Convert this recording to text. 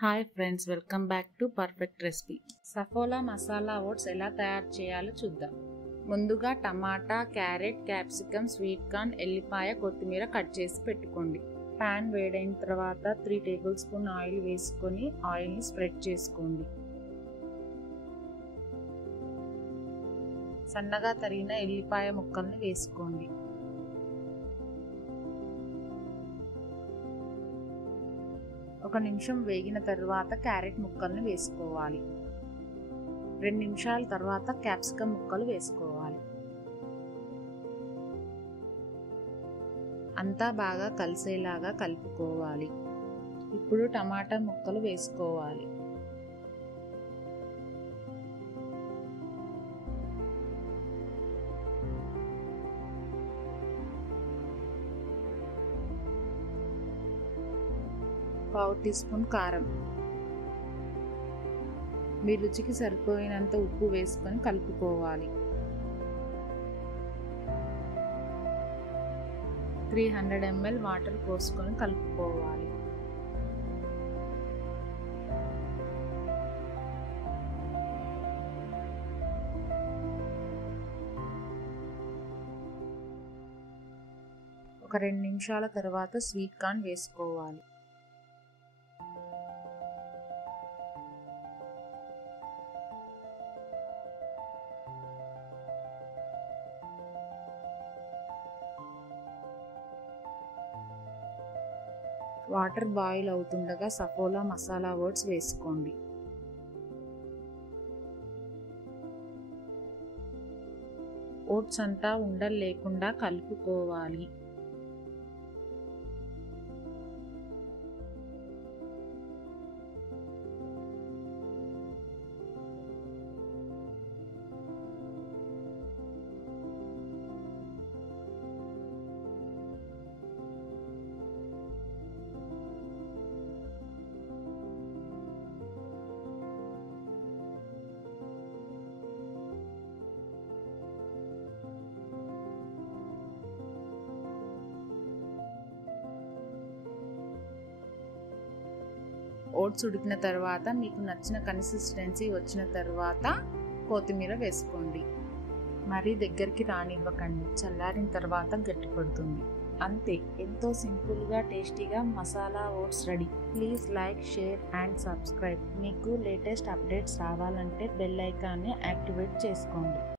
Hi friends, welcome back to perfect recipe. Saffola masala oats ఎలా తయారు చేయాలో చూద్దాం. ముందుగా tomato, carrot, capsicum, sweet corn, ఎల్లిపాయ, కొత్తిమీర కట్ చేసి పెట్టుకోండి. పాన్ వేడైన తర్వాత 3 టేబుల్ స్పూన్ ఆయిల్ వేసుకొని ఆయిల్ని స్ప్రెడ్ చేసుకోండి. సన్నగా తరిగిన ఎల్లిపాయ ముక్కల్ని వేసుకోండి. ఒక నిమిషం వేగిన తర్వాత క్యారెట్ ముక్కల్ని వేసుకోవాలి. 2 నిమిషాల తర్వాత క్యాప్సికమ్ ముక్కలు వేసుకోవాలి. అంతా బాగా కలిసేలాగా కలుపుకోవాలి. ఇప్పుడు టమాటా ముక్కలు వేసుకోవాలి. పావు టీ స్పూన్ కారం, మీ రుచికి సరిపోయినంత ఉప్పు వేసుకొని కలుపుకోవాలి. 300 ml వాటర్ పోసుకొని కలుపుకోవాలి. ఒక 2 నిమిషాల తర్వాత స్వీట్ కార్న్ వేసుకోవాలి. వాటర్ బాయిల్ అవుతుండగా సఫోలా మసాలా ఓట్స్ వేసుకోండి. ఓట్స్ అంతా ఉండలు లేకుండా కలుపుకోవాలి. ఓట్స్ ఉడికిన తర్వాత మీకు నచ్చిన కన్సిస్టెన్సీ వచ్చిన తర్వాత కొత్తిమీర వేసుకోండి. మరీ దగ్గరికి రానివ్వకండి, చల్లారిన తర్వాత గట్టి పడుతుంది. అంతే, ఎంతో సింపుల్గా టేస్టీగా masala oats ready. Please like, share and subscribe. మీకు లేటెస్ట్ అప్డేట్స్ రావాలంటే బెల్ ఐకాన్ని యాక్టివేట్ చేసుకోండి.